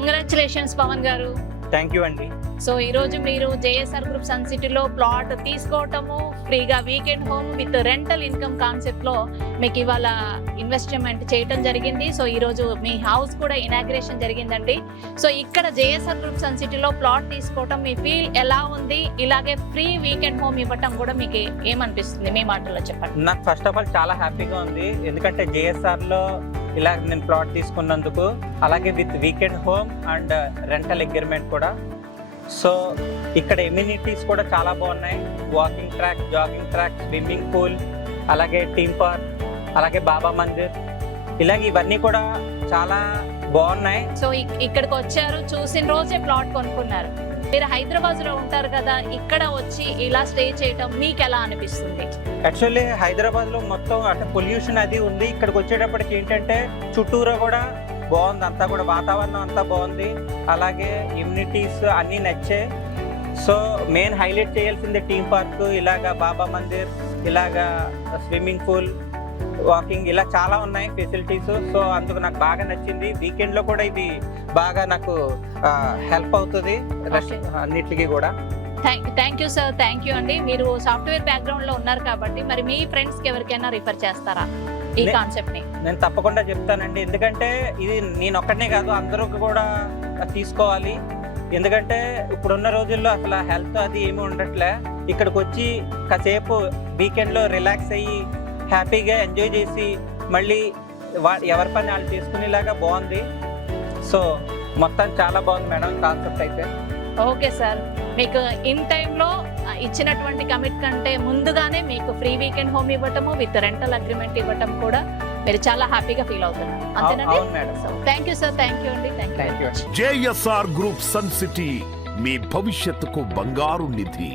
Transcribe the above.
Congratulations Pawan గారు. Thank you అండి. So ఈ రోజు మీరు జేఎస్ఆర్ గ్రూప్ సన్ సిటీలో ప్లాట్ తీసుకోవటము, ఫ్రీగా weekend home with rental income concept లో మీకు ఇవాళ ఇన్వెస్ట్మెంట్ చేయటం జరిగింది. సో ఈ రోజు మీ హౌస్ కూడా ఇనాగ్రేషన్ జరిగిందండి. సో ఇక్కడ జేఎస్ఆర్ గ్రూప్ సన్ సిటీలో ప్లాట్ తీసుకోవటం మీ ఫీల్ ఎలా ఉంది? ఇలాగే ఫ్రీ వీకెండ్ హోమ్ ఇవ్వటం కూడా మీకు ఏమనిపిస్తుంది? మీ మాటల్లో చెప్పండి. నాకు ఫస్ట్ ఆఫ్ ఆల్ చాలా హ్యాపీగా ఉంది, ఎందుకంటే జేఎస్ఆర్ లో ఇలా నేను ప్లాట్ తీసుకున్నందుకు, అలాగే with weekend home and rental agreement కూడా. సో ఇక్కడ ఎమ్యూనిటీస్ కూడా చాలా బాగున్నాయి. Walking track, jogging track, swimming pool, అలాగే థీమ్ పార్క్, అలాగే బాబా మందిర్, ఇలాగ ఇవన్నీ కూడా చాలా బాగున్నాయి. సో ఇక్కడికి వచ్చారు, చూసిన రోజే ప్లాట్ కొనుక్కున్నారు. మీరు హైదరాబాద్ లో ఉంటారు కదా, ఇక్కడ వచ్చి ఇలా స్టే చేయటం మీకు ఎలా అనిపిస్తుంది? యాక్చువల్లీ హైదరాబాద్ లో మొత్తం అంటే పొల్యూషన్ అది ఉంది. ఇక్కడికి వచ్చేటప్పటికి ఏంటంటే చుట్టూరా కూడా బాగుంది, అంతా కూడా వాతావరణం అంతా బాగుంది, అలాగే ఇమ్యూనిటీస్ అన్నీ నచ్చాయి. సో మెయిన్ హైలైట్ చేయాల్సింది థీమ్ పార్క్, ఇలాగా బాబా మందిర్, ఇలాగా స్విమ్మింగ్ పూల్, వాకింగ్, ఇలా చాలా ఉన్నాయి ఫెసిలిటీస్. సో అందుకు నాకు బాగా నచ్చింది. వీకెండ్ లో కూడా ఇది బాగా నాకు హెల్ప్ అవుతుంది అన్నిటికీ కూడా. Thank you sir, thank you అండి. మీరు సాఫ్ట్వేర్ బ్యాక్గ్రౌండ్ లో ఉన్నారు కాబట్టి మరి మీ ఫ్రెండ్స్ కి ఎవరికైనా రిఫర్ చేస్తారా ఈ కాన్సెప్ట్ ని? నేను తప్పకుండా చెప్తానండి, ఎందుకంటే ఇది నేను ఒక్కడనే కాదు, అందరూ కూడా తీసుకోవాలి. ఎందుకంటే ఇప్పుడున్న రోజుల్లో అసలు హెల్త్ అది ఏమీ ఉండట్లే. ఇక్కడికి వచ్చి కాసేపు వీకెండ్లో రిలాక్స్ అయ్యి హ్యాపీగా ఎంజాయ్ చేసి మళ్ళీ ఎవరి పని వాళ్ళు చేసుకునేలాగా బాగుంది. సో మొత్తం చాలా బాగుంది మేడం కాన్సెప్ట్ అయితే. ఓకే సార్, మీకు ఇన్ టైంలో ఇచ్చినటువంటి కమిట్ కంటే ముందుగానే మీకు ఫ్రీ వీకెండ్ హోమ్ ఇవ్వటము విత్ రెంటల్ అగ్రిమెంట్ ఇవ్వటం కూడా మీరు చాలా హ్యాపీగా ఫీల్ అవుతున్నారు, అంతేనండి? Thank you sir, thank you అండి, thank you. JSR group Sun City, మీ భవిష్యత్తుకు బంగారు నిధి.